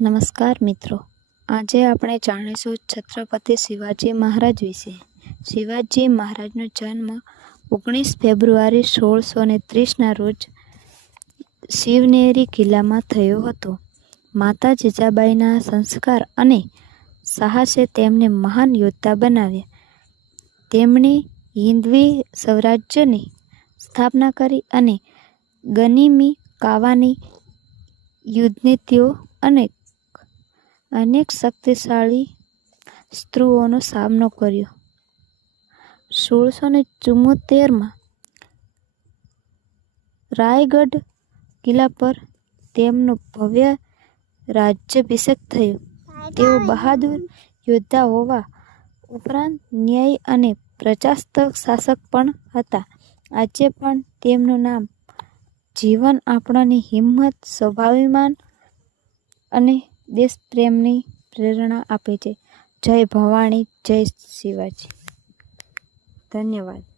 નમસ્કાર મિત્રો, આજે આપણે જાણીશું છત્રપતિ શિવાજી મહારાજ વિશે. શિવાજી મહારાજનો જન્મ 19 ફેબ્રુઆરી 1630ના રોજ શિવનેરી કિલ્લામાં થયો હતો. માતા જીજાબાઈના સંસ્કાર અને સાહસે તેમને મહાન યોદ્ધા બનાવ્યા. તેમણે હિન્દવી સ્વરાજ્યની સ્થાપના કરી અને ગનિમી કાવાની યુદ્ધનીતિઓ અને અનેક શક્તિશાળી શત્રુઓનો સામનો કર્યો. 1674માં રાયગઢ કિલ્લા પર તેમનો ભવ્ય રાજ્યાભિષેક થયો. તેઓ બહાદુર યોદ્ધા હોવા ઉપરાંત ન્યાયી અને પ્રજાસત્તાક શાસક પણ હતા. આજે પણ તેમનું નામ જીવન આપણને હિંમત, સ્વાભિમાન અને દેશપ્રેમની પ્રેરણા આપે છે. જય ભવાની, જય શિવાજી. ધન્યવાદ.